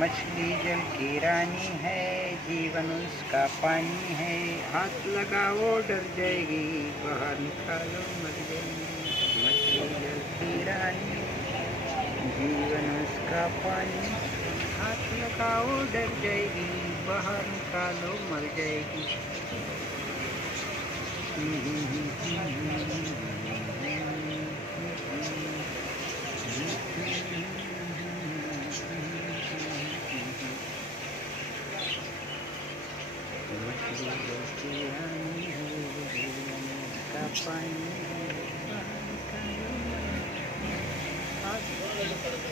मछली जल की रानी है, जीवन उसका पानी है। हाथ लगाओ डर जाएगी, बाहर निकालो मर जाएगी। मछली जल की रानी, जीवन उसका पानी। हाथ लगाओ डर जाएगी, बाहर निकालो मर जाएगी। मछली जल की रानी है, जीवन उसका पानी है। बाहर निकालो मर जाएगी।